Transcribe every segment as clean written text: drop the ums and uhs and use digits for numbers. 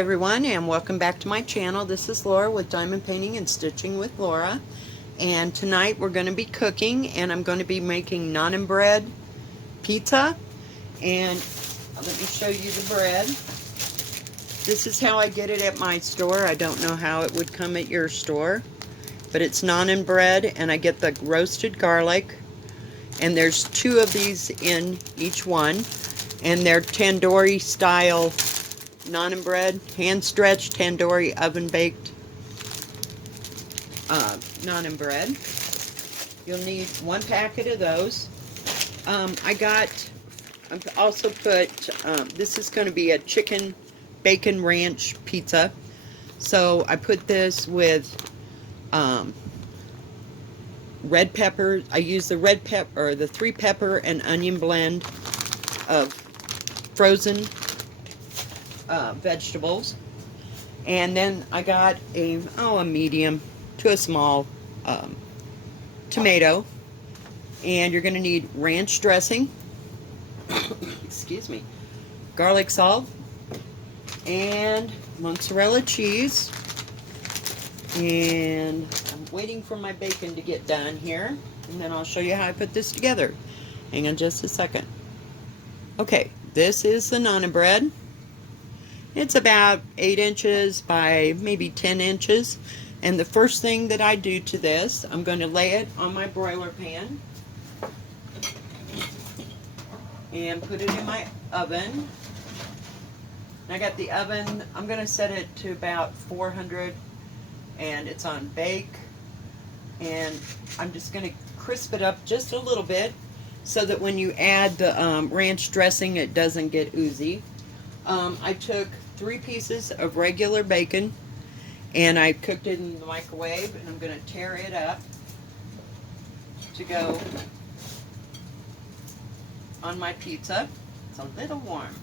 everyone, and welcome back to my channel. This is Laura with Diamond Painting and Stitching with Laura, and tonight we're going to be cooking, and I'm going to be making naan bread pizza. And let me show you the bread. This is how I get it at my store. I don't know how it would come at your store, but it's naan bread, and I get the roasted garlic, and there's 2 of these in each one, and they're tandoori style naan bread, hand stretched tandoori oven baked naan bread. You'll need 1 packet of those. I've also put, this is going to be a chicken bacon ranch pizza. So I put this with red pepper. I use the red pepper, or the 3 pepper and onion blend of frozen vegetables. And then I got a medium to a small tomato. And you're going to need ranch dressing, excuse me, garlic salt, and Monzerella cheese. And I'm waiting for my bacon to get done here, and then I'll show you how I put this together. Hang on just a second. Okay, this is the naan bread. It's about 8 inches by maybe 10 inches. And the first thing that I do to this, I'm going to lay it on my broiler pan and put it in my oven. I got the oven, I'm going to set it to about 400, and it's on bake. And I'm just going to crisp it up just a little bit so that when you add the ranch dressing, it doesn't get oozy. I took 3 pieces of regular bacon, and I cooked it in the microwave, and I'm going to tear it up to go on my pizza. It's a little warm,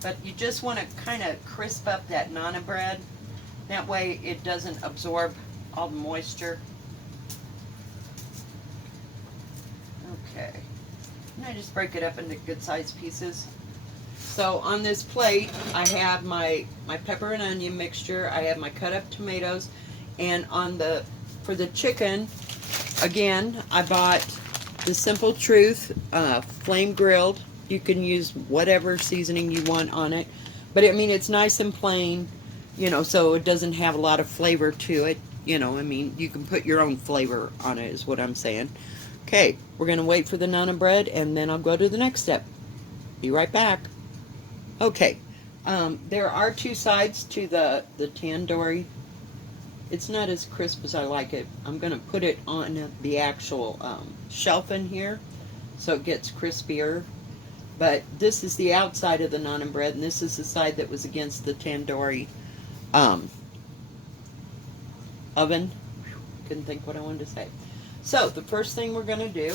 but you just want to kind of crisp up that naan bread. That way it doesn't absorb all the moisture. Okay, and I just break it up into good sized pieces. So on this plate I have my pepper and onion mixture, I have my cut up tomatoes, and for the chicken, again, I bought the Simple Truth flame grilled. You can use whatever seasoning you want on it, but I mean, it's nice and plain, so it doesn't have a lot of flavor to it. I mean, you can put your own flavor on it, is what I'm saying. Okay, we're going to wait for the naan bread, and then I'll go to the next step. Be right back. Okay, there are 2 sides to the tandoori. It's not as crisp as I like it. I'm going to put it on the actual shelf in here so it gets crispier. But this is the outside of the naan bread, and this is the side that was against the tandoori oven. Couldn't think what I wanted to say. So the first thing we're going to do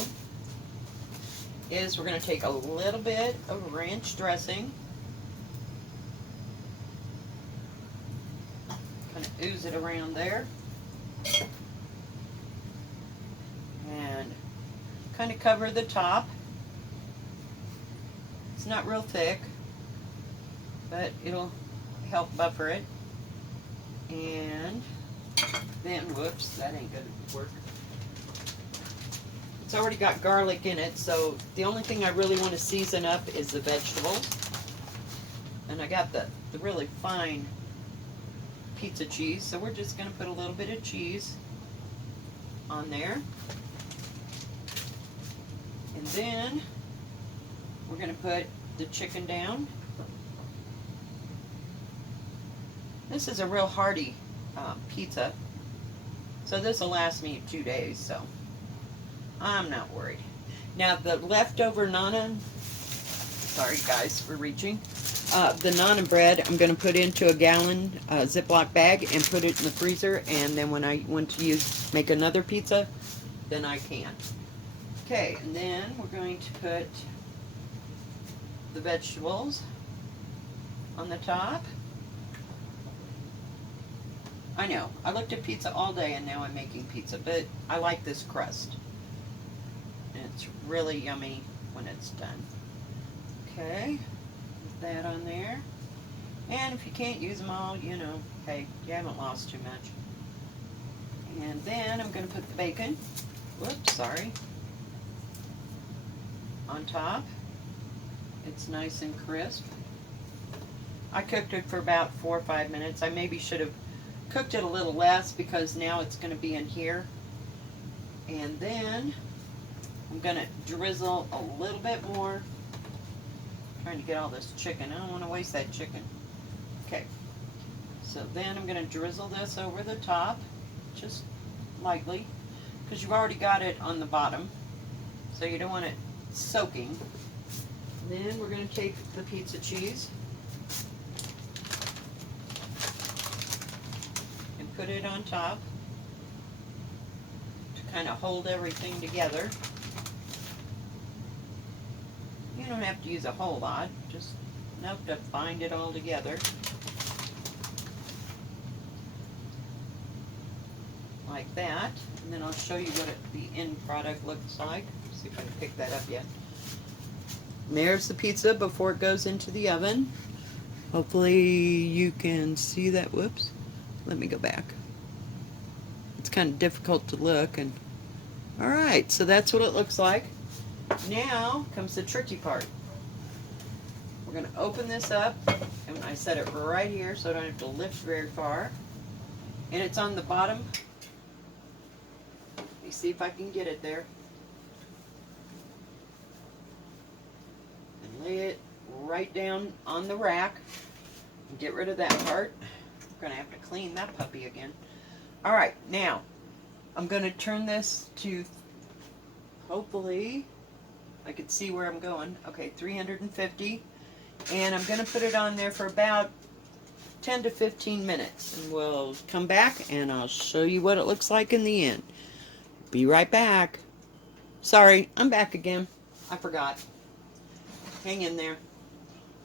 is we're going to take a little bit of ranch dressing, kind of ooze it around there, and kind of cover the top. It's not real thick, but it'll help buffer it. And then, whoops, that ain't gonna work. It's already got garlic in it, so the only thing I really want to season up is the vegetables. And I got the really fine pizza cheese, so we're just going to put a little bit of cheese on there. And then we're going to put the chicken down. This is a real hearty pizza, so this will last me 2 days, so I'm not worried. Now the leftover naan, sorry guys for reaching, the naan bread I'm going to put into a gallon Ziploc bag and put it in the freezer, and then when I want to make another pizza, then I can. Okay, and then we're going to put the vegetables on the top. I know, I looked at pizza all day and now I'm making pizza, but I like this crust. And it's really yummy when it's done. Okay, that on there. And if you can't use them all, you know, hey, you haven't lost too much. And then I'm going to put the bacon, whoops, sorry, on top. It's nice and crisp. I cooked it for about 4 or 5 minutes. I maybe should have cooked it a little less because now it's going to be in here. And then I'm going to drizzle a little bit more. I'm trying to get all this chicken. I don't want to waste that chicken. Okay. So then I'm going to drizzle this over the top, just lightly, because you've already got it on the bottom. So you don't want it soaking. Then we're going to take the pizza cheese and put it on top to kind of hold everything together. You don't have to use a whole lot, just enough to bind it all together. Like that. And then I'll show you what the end product looks like. See if I can pick that up yet. And there's the pizza before it goes into the oven. Hopefully you can see that. Whoops. Let me go back. It's kind of difficult to look. And alright, so that's what it looks like. Now comes the tricky part. We're going to open this up, and I set it right here so I don't have to lift very far. And it's on the bottom. Let me see if I can get it there. And lay it right down on the rack. And get rid of that part. I'm going to have to clean that puppy again. Alright, now I'm going to turn this to, hopefully I can see where I'm going. Okay, 350. And I'm going to put it on there for about 10 to 15 minutes. And we'll come back and I'll show you what it looks like in the end. Be right back. Sorry, I'm back again. I forgot. Hang in there.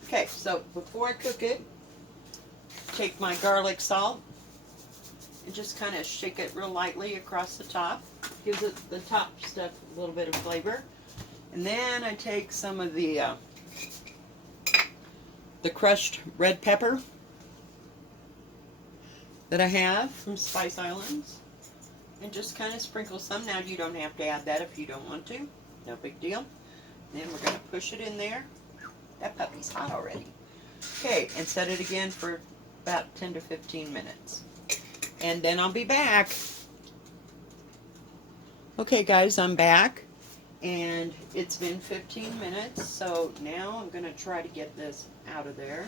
Okay, so before I cook it, take my garlic salt and just kind of shake it real lightly across the top. Gives it, the top stuff, a little bit of flavor. And then I take some of the crushed red pepper that I have from Spice Islands, and just kind of sprinkle some. Now you don't have to add that if you don't want to. No big deal. And then we're going to push it in there. That puppy's hot already. Okay, and set it again for about 10 to 15 minutes. And then I'll be back. Okay guys, I'm back. And it's been 15 minutes, so now I'm going to try to get this out of there.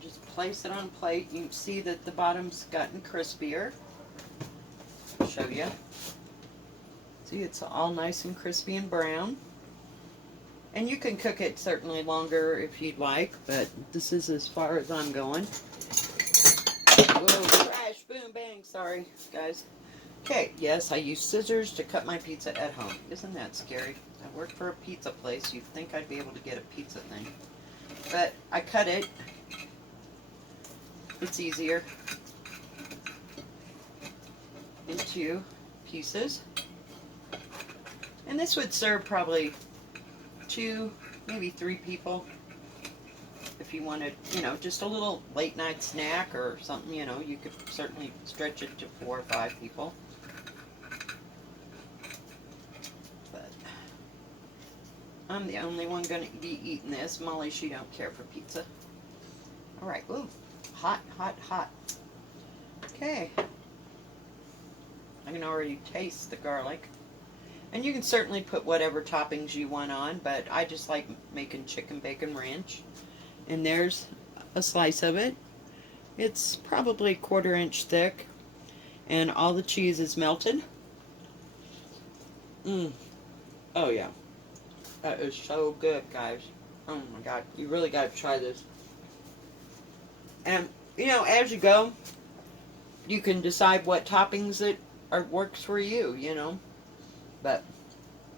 Just place it on a plate. You can see that the bottom's gotten crispier. I'll show you. See, it's all nice and crispy and brown. And you can cook it certainly longer if you'd like, but this is as far as I'm going. Whoa, crash, boom, bang, sorry, guys. Okay, yes, I use scissors to cut my pizza at home. Isn't that scary? I work for a pizza place. You'd think I'd be able to get a pizza thing. But I cut it. It's easier. Into pieces. And this would serve probably 2, maybe 3 people. If you wanted, you know, just a little late night snack or something, you know, you could certainly stretch it to 4 or 5 people. But I'm the only one going to be eating this. Molly, she don't care for pizza. Alright, ooh, hot, hot, hot. Okay. I can already taste the garlic. And you can certainly put whatever toppings you want on, but I just like making chicken bacon ranch. And there's a slice of it. It's probably 1/4 inch thick. And all the cheese is melted. Oh yeah. That is so good, guys. Oh my god. You really got to try this. And, you know, as you go, you can decide what toppings works for you, you know. But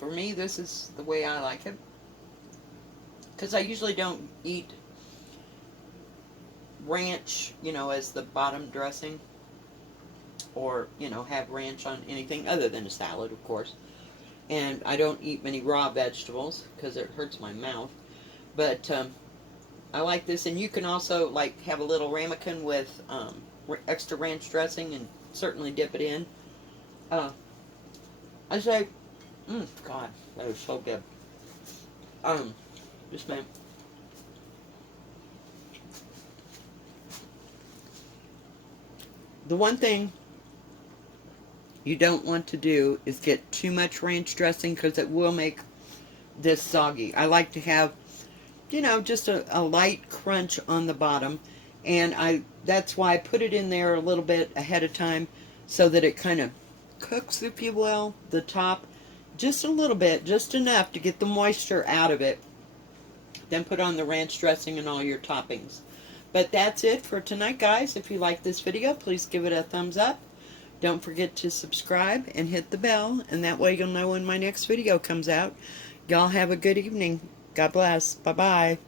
for me, this is the way I like it. Because I usually don't eat ranch, you know, as the bottom dressing. Or, you know, have ranch on anything other than a salad, of course. And I don't eat many raw vegetables because it hurts my mouth. But I like this, and you can also like have a little ramekin with extra ranch dressing, and certainly dip it in. Uh, I say, God, that is so good. Just man. The one thing you don't want to do is get too much ranch dressing because it will make this soggy. I like to have, just a light crunch on the bottom, and that's why I put it in there a little bit ahead of time so that it kind of cooks, if you will, the top just a little bit, just enough to get the moisture out of it. Then put on the ranch dressing and all your toppings. But that's it for tonight, guys. If you like this video, please give it a thumbs up. Don't forget to subscribe and hit the bell, and that way you'll know when my next video comes out. Y'all have a good evening. God bless. Bye-bye.